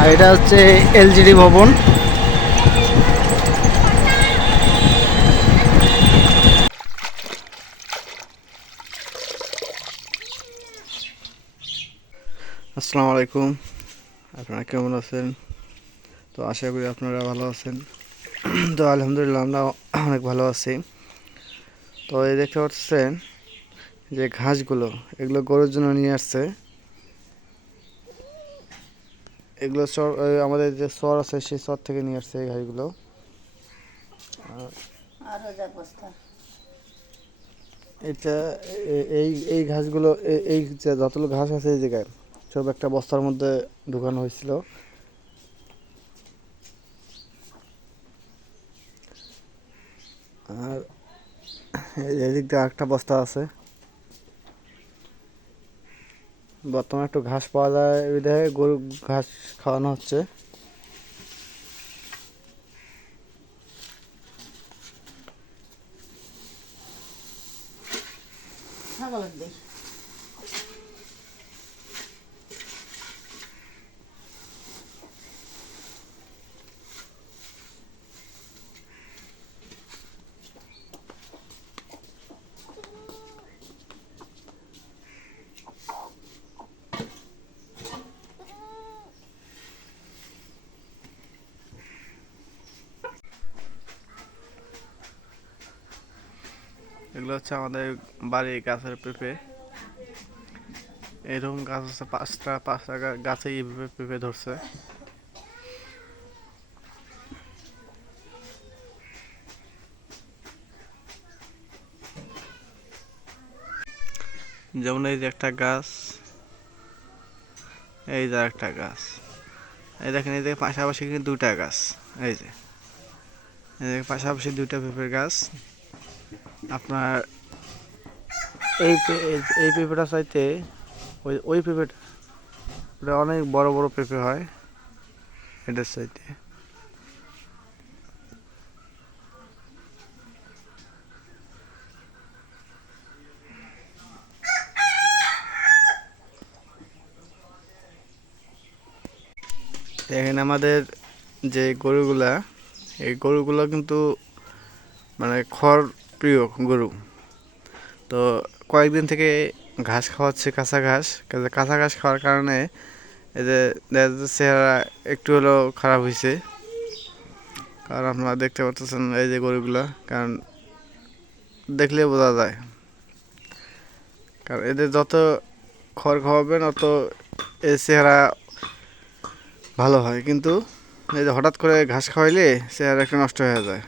আর এটা হচ্ছে এলজিডি ভবন। আসসালামু আলাইকুম, আপনারা কেমন আছেন? তো আশা করি আপনারা ভালো আছেন। তো আলহামদুলিল্লাহ আমরা অনেক ভালো আছি। তো এই দেখতে পাচ্ছেন যে ঘাসগুলো, এগুলো গরুর জন্য নিয়ে আসছে। এগুলো আমাদের যে চর আছে সেই চর থেকে নিয়ে আসছে এই ঘাসগুলো। এটা এই ঘাসগুলো, এই যে যতগুলো ঘাস আছে এই জায়গায় সব একটা বস্তার মধ্যে ঢুকানো হয়েছিল। আর এদিক দিয়ে আরেকটা বস্তা আছে। বর্তমানে একটু ঘাস পাওয়া যায় বিধায় গরু ঘাস খাওয়ানো হচ্ছে। এগুলো হচ্ছে আমাদের বাড়ির গাছের পেঁপে। এরকম গাছ আছে পাঁচটা গাছে এইভাবে পেঁপে ধরছে। যেমন এই যে একটা গাছ, এই যে একটা গাছ, এই দেখেন এই যে পাশাপাশি কিন্তু দুইটা গাছ। এই যে পাশাপাশি দুইটা পেঁপের গাছ। আপনার এই পেঁপেটা চাইতে ওই পেঁপেটা অনেক বড় বড় পেঁপে হয় এটার চাইতে। দেখেন আমাদের যে গরুগুলা, এই গরুগুলো কিন্তু মানে খড় প্রিয় গরু। তো কয়েকদিন থেকে ঘাস খাওয়াচ্ছে, কাঁচা ঘাস। কাঁচা ঘাস খাওয়ার কারণে এই যে দেখা যাচ্ছে চেহারা একটু হলেও খারাপ হয়েছে। কারণ আপনারা দেখতে পাচ্ছেন এই যে গরুগুলা, কারণ দেখলে বোঝা যায়। কারণ এদের যত খড় খাওয়াবেন অত এর চেহারা ভালো হয়, কিন্তু এই যে হঠাৎ করে ঘাস খাওয়াইলে চেহারা একটু নষ্ট হয়ে যায়।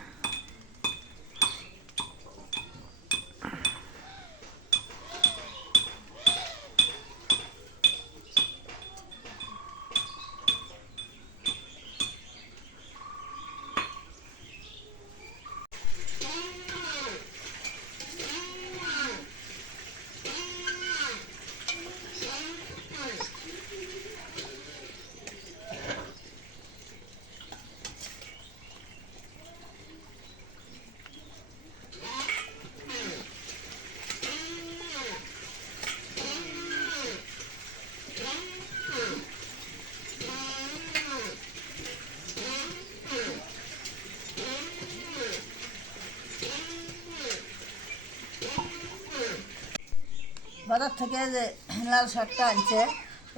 বাজার থেকে যে লাল শাকটা আনছে,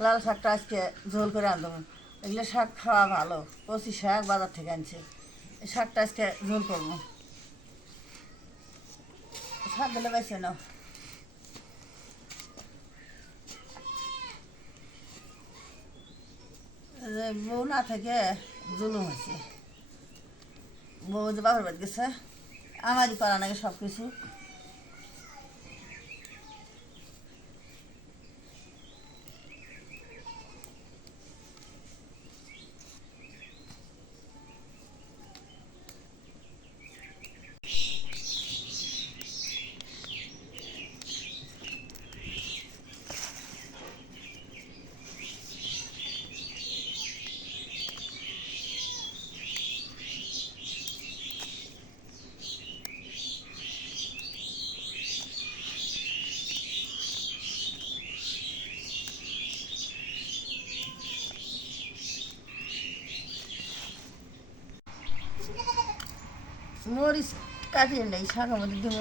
লাল শাকটা আজকে ঝোল করে আনলাম। এগুলো শাক খাওয়া ভালো, কচি শাক বাজার থেকে আনছে। এই শাকটা আজকে ঝোল করবো। শাক দিলে বেছে নাও। যে বউ না থেকে জুলুম হয়েছে। বউ যে বাপের বাড়ি গেছে, আমারই করা নাকি সব কিছু। মরিচ কাটি নেই শাকের মধ্যে দিব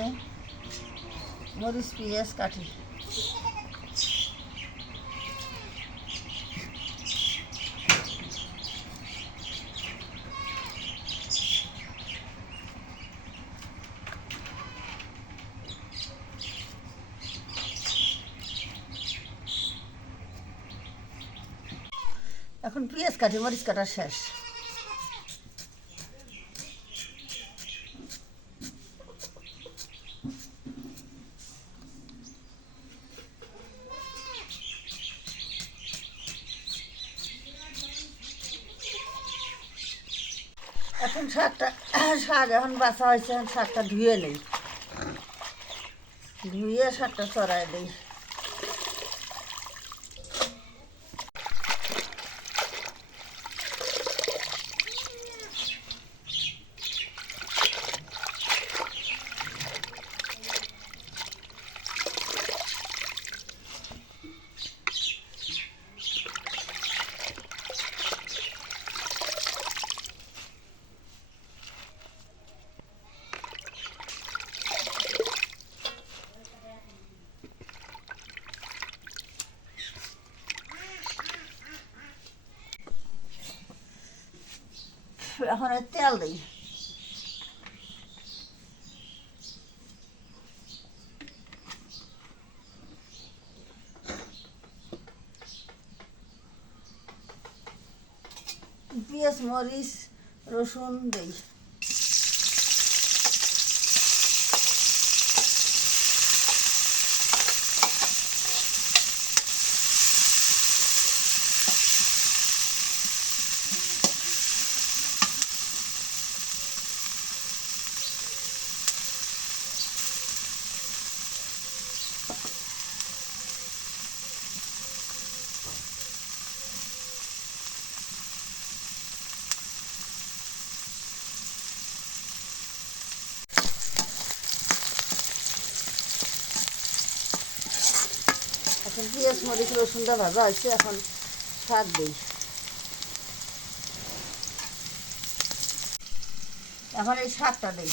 মরিচ পেঁয়াজ কাটি এখন পেঁয়াজ কাটি মরিচ কাটা শেষ এখন শাক এখন বাছা হয়েছে এখন শাকটা ধুয়ে নেই ধুয়ে শাকটা চড়াই দিই এখন তেল দিই পেঁয়াজ মরিচ রসুন দিই এখন পেঁয়াজ মরিচ রসুনটা ভাজা হয়েছে এখন শাক দিই এখন এই শাকটা দিই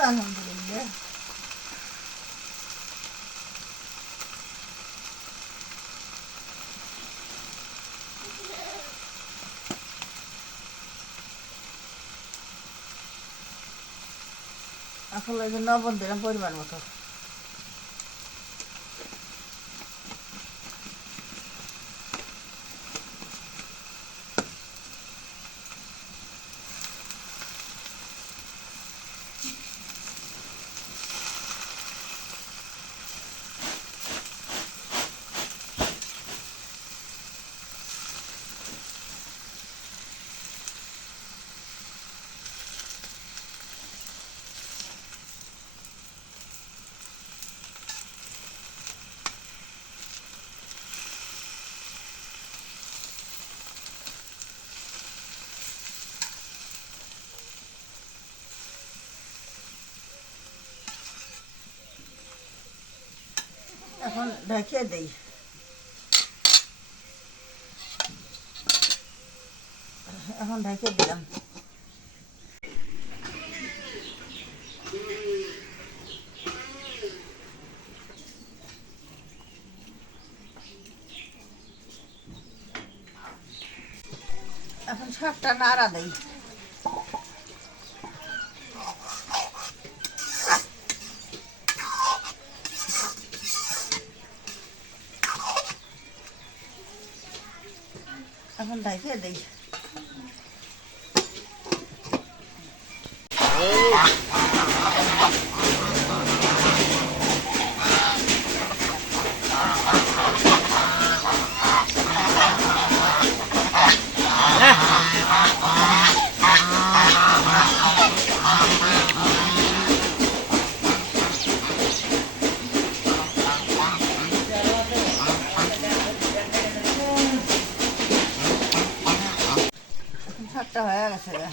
আলহামদুলিল্লাহ আসলে লবণ দিলাম পরিমাণ মতো এখন ঢেকে দিই এখন ঢেকে দিলাম এখন শাকটা নাড়া দেই এখন ঢেকে দিই গেছে গা।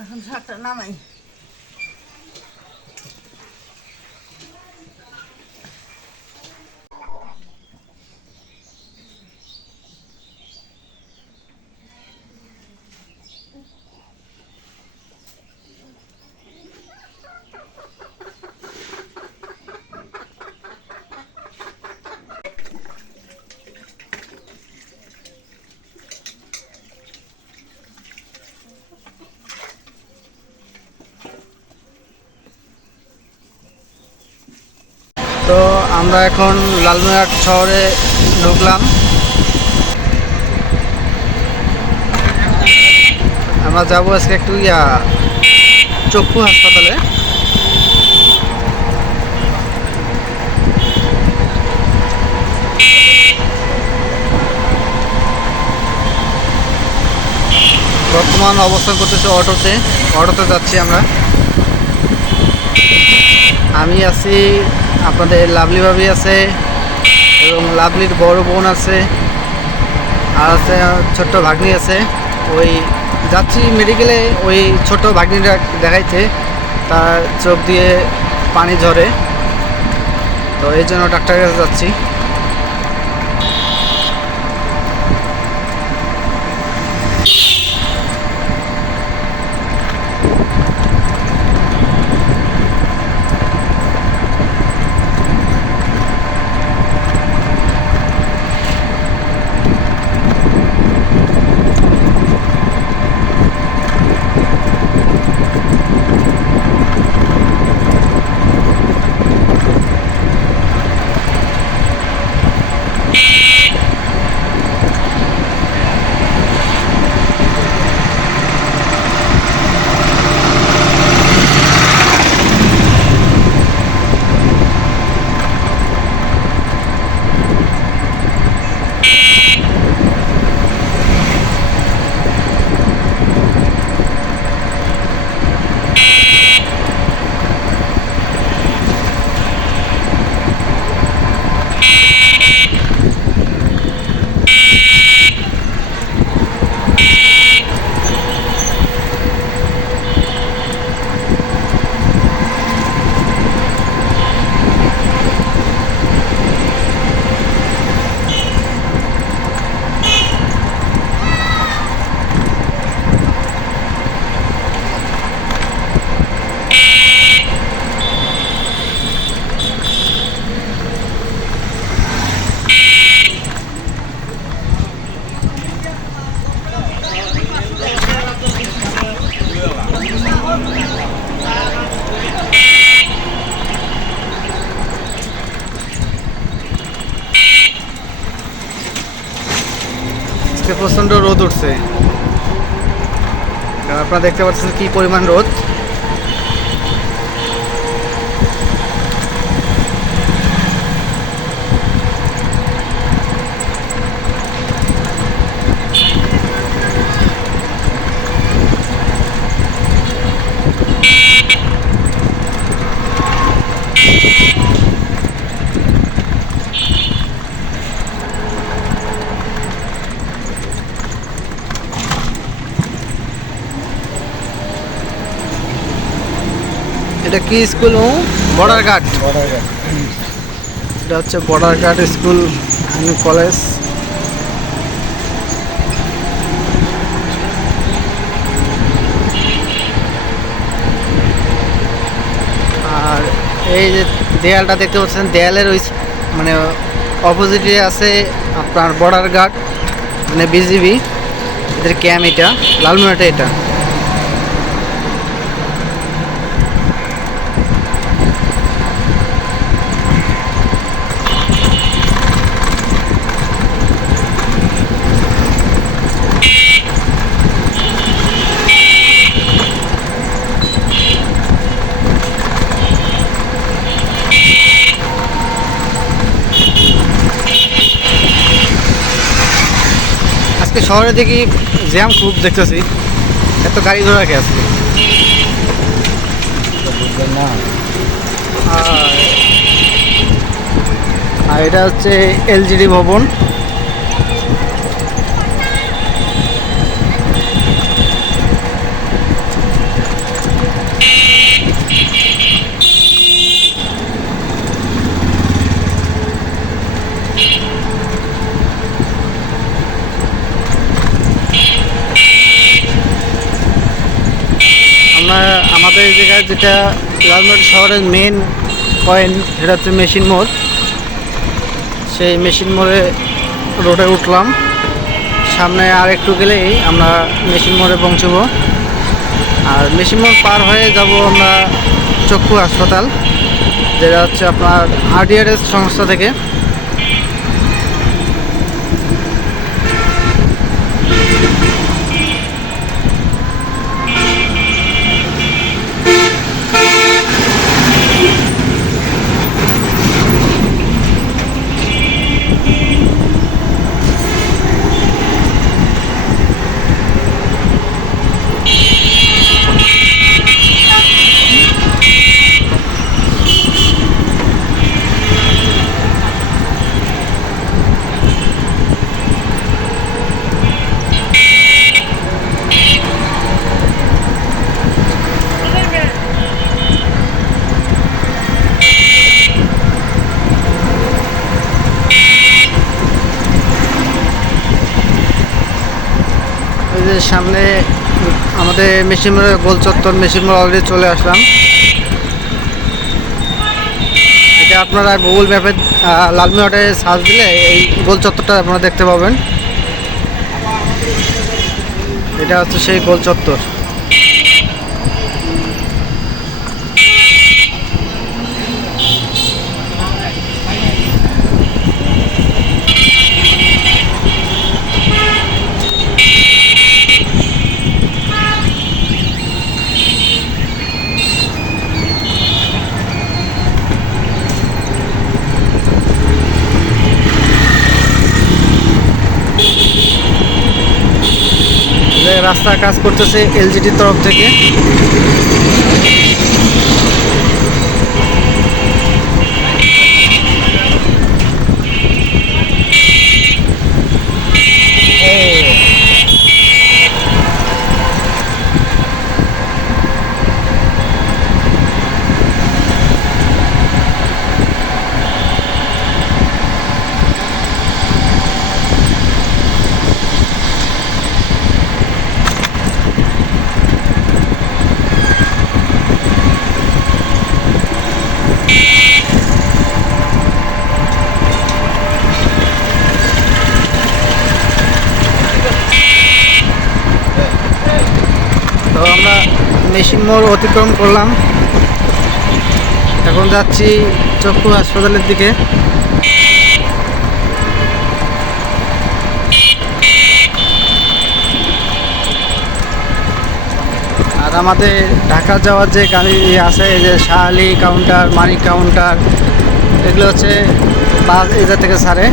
এখন শাকটা নামাই। তো আমরা এখন লালমনিরহাট শহরে ঢুকলাম। আমরা যাবো আজকে একটু চক্ষু হাসপাতালে। বর্তমান অবস্থান করতেছি অটোতে যাচ্ছি আমরা। আমি আছি, আপনাদের লাভলি ভাবি আছে এবং লাভলির বড় বোন আছে, আর আছে ছোট্ট ভাগ্নি আছে। ওই যাচ্ছি মেডিকেলে, ওই ছোট ভাগ্নিটা দেখাইছে, তার চোখ দিয়ে পানি ঝরে, তো এই জন্য ডাক্তারের কাছে যাচ্ছি। প্রচন্ড রোদ উঠছে, আপনারা দেখতে পাচ্ছেন কি পরিমাণ রোদ। এটা কি স্কুল? Border guard. এটা হচ্ছে border guard school and college. আর এই যে দেয়ালটা দেখতে পাচ্ছেন, দেয়ালের ওই মানে অপোজিটে আছে আপনার বর্ডার গার্ড, মানে বিজিবি, এদের ক্যাম্প। এটা লালমনিরহাটে। এটা শহরে দেখি জ্যাম খুব দেখতেছি, এত গাড়ি ঘোড়া কে আছে। আর এটা হচ্ছে এলজিডি ভবন। আমাদের এই জায়গায় যেটা লালমোহন শহরের মেন পয়েন্ট, সেটা হচ্ছে মেশিন মোড়। সেই মেশিন মোড়ে রোডে উঠলাম, সামনে আর একটু গেলেই আমরা মেশিন মোড়ে পৌঁছব। আর মেশিন মোড় পার হয়ে যাব আমরা চক্ষু হাসপাতাল, যেটা হচ্ছে আপনার RDRS সংস্থা থেকে। সামনে আমাদের মেশিন মোড়ের গোল চত্বর, মেশিন মোড় অলরেডি চলে আসলাম। এটা আপনারা গুগল ম্যাপে লালমিনহাটে সার্চ দিলে এই গোল চত্বরটা আপনারা দেখতে পাবেন। এটা হচ্ছে সেই গোল চত্বর। রাস্তার কাজ করতেছে এলজিডির তরফ থেকে। তো আমরা মেশিন মোড় অতিক্রম করলাম, এখন যাচ্ছি চক্ষু হাসপাতালের দিকে। আর আমাদের ঢাকা যাওয়ার যে গাড়ি আছে, এই যে শাহালি কাউন্টার, মানিক কাউন্টার, এগুলো হচ্ছে বাস এদের থেকে ছাড়ে,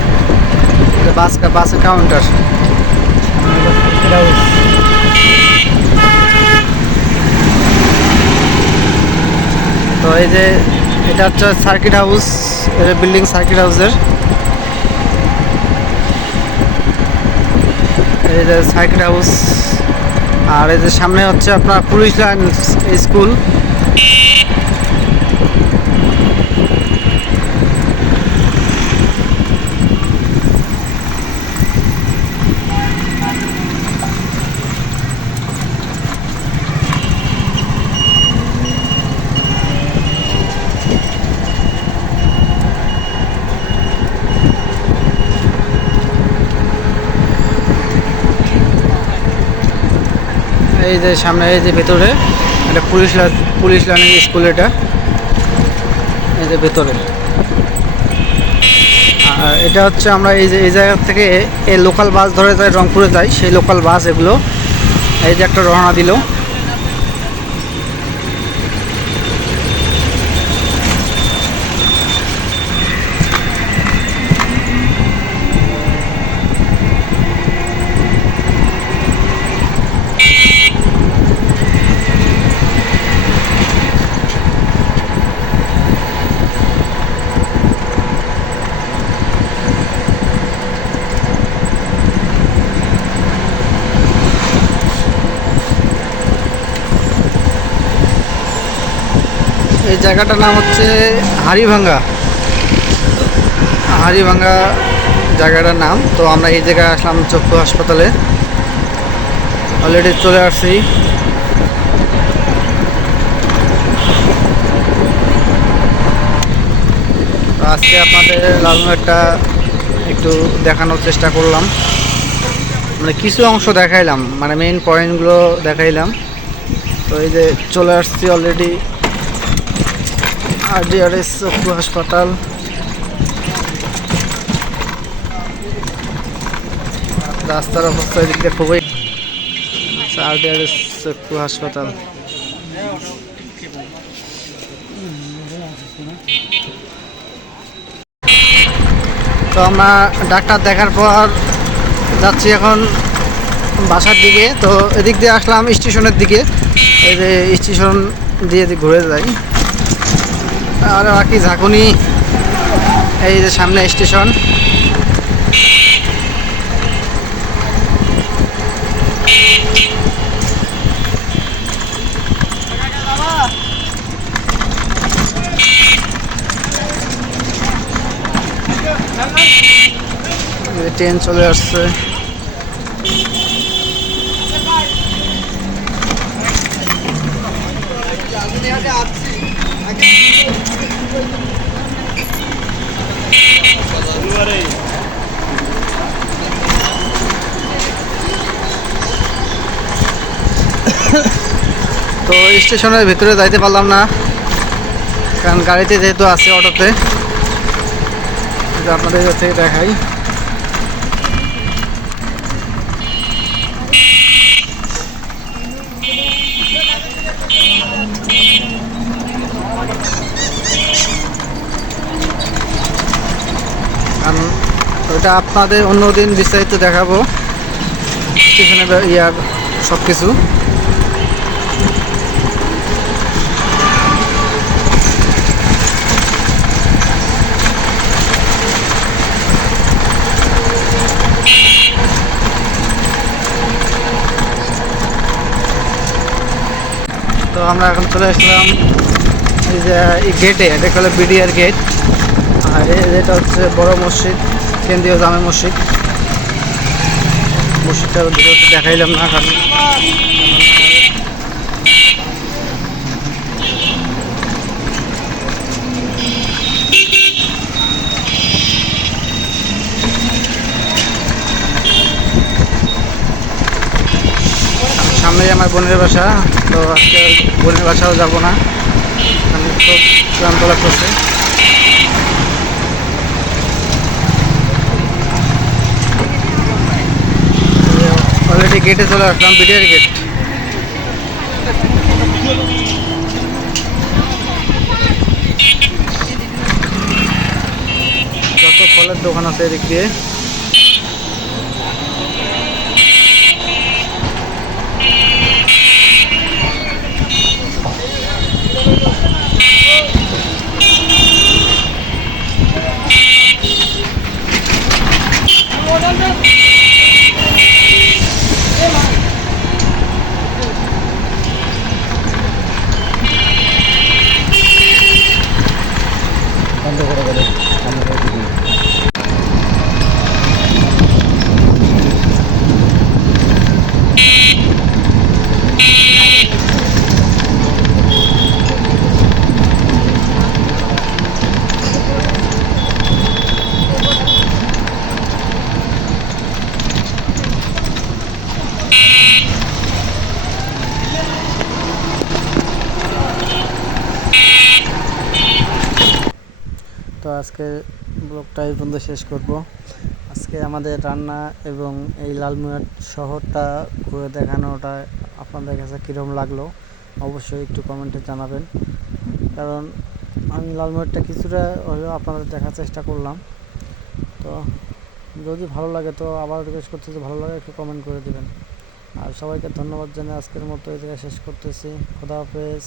বাসের কাউন্টার। তো এই যে এটা হচ্ছে সার্কিট হাউস, বিল্ডিং সার্কিট হাউসের। এই যে সার্কিট হাউস। আর এই যে সামনে হচ্ছে আপনার পুলিশ লাইন স্কুল। এই যে সামনে, এই যে ভেতরে এটা পুলিশ লাইন স্কুল, এটা এই যে ভেতরে। আর এটা হচ্ছে আমরা এই যে এই জায়গা থেকে এই লোকাল বাস ধরে যায়, রংপুরে যায়, সেই লোকাল বাস এগুলো। এই যে একটা রওনা দিল। এই জায়গাটার নাম হচ্ছে হাড়িভাঙ্গা। হাড়িভাঙ্গা জায়গাটার নাম। তো আমরা এই জায়গায় আসলাম চক্ষু হাসপাতালে, অলরেডি চলে আসছি। তো আজকে আপনাদের লালমনিরহাটটা একটু দেখানোর চেষ্টা করলাম, মানে কিছু অংশ দেখাইলাম, মানে মেইন পয়েন্টগুলো দেখাইলাম। তো এই যে চলে আসছি অলরেডি RDRS চক্ষু হাসপাতাল। রাস্তার অবস্থা এদিক দিয়ে খুবই। RDRS চক্ষু হাসপাতাল। তো আমরা ডাক্তার দেখার পর যাচ্ছি এখন বাসার দিকে। তো এদিক দিয়ে আসলাম স্টেশনের দিকে, এই যে স্টেশন দিয়ে ঘুরে যাই। আর বাকি ঝাঁকুনি, এই যে সামনে স্টেশন। ট্রেন চলে আসছে। তো স্টেশনের ভিতরে যাইতে পারলাম না, কারণ গাড়িতে যেহেতু আছে, অটোতে। আপনাদের থেকে দেখাই। কারণ ওইটা আপনাদের অন্যদিন বিস্তারিত দেখাবো, স্টেশনে ইয়ার সব কিছু। তো আমরা এখন চলে আসলাম এই যে গেটে, এটা হলো BDR গেট। আর এটা হচ্ছে বড় মসজিদ, কেন্দ্রীয় জামে মসজিদ। মসজিদটা দেখাইলাম না, কারণ সামনেই আমার বোনের বাসা। তো আজকে বোনের বাসাও যাবো না, আমি খুব ক্লান্ত লাগতেছে। অলরেডি গেটে চলে আসলাম, BDR গেট। যত ফলের দোকান আছে এদিক দিয়ে। বন্ধ করে গেলে তো আজকে ব্লগটা এই পর্যন্ত শেষ করব। আজকে আমাদের রান্না এবং এই লালমনিরহাট শহরটা ঘুরে দেখানোটা আপনাদের কাছে কীরকম লাগলো অবশ্যই একটু কমেন্টে জানাবেন। কারণ আমি লালমনিরহাটটা কিছুটা হলেও আপনাদের দেখার চেষ্টা করলাম। তো যদি ভালো লাগে তো আবার রিকোয়েস্ট করতেছি, ভালো লাগে একটু কমেন্ট করে দেবেন। আর সবাইকে ধন্যবাদ জানিয়ে আজকের মতো এই জায়গায় শেষ করতেছি। খোদা হাফেজ।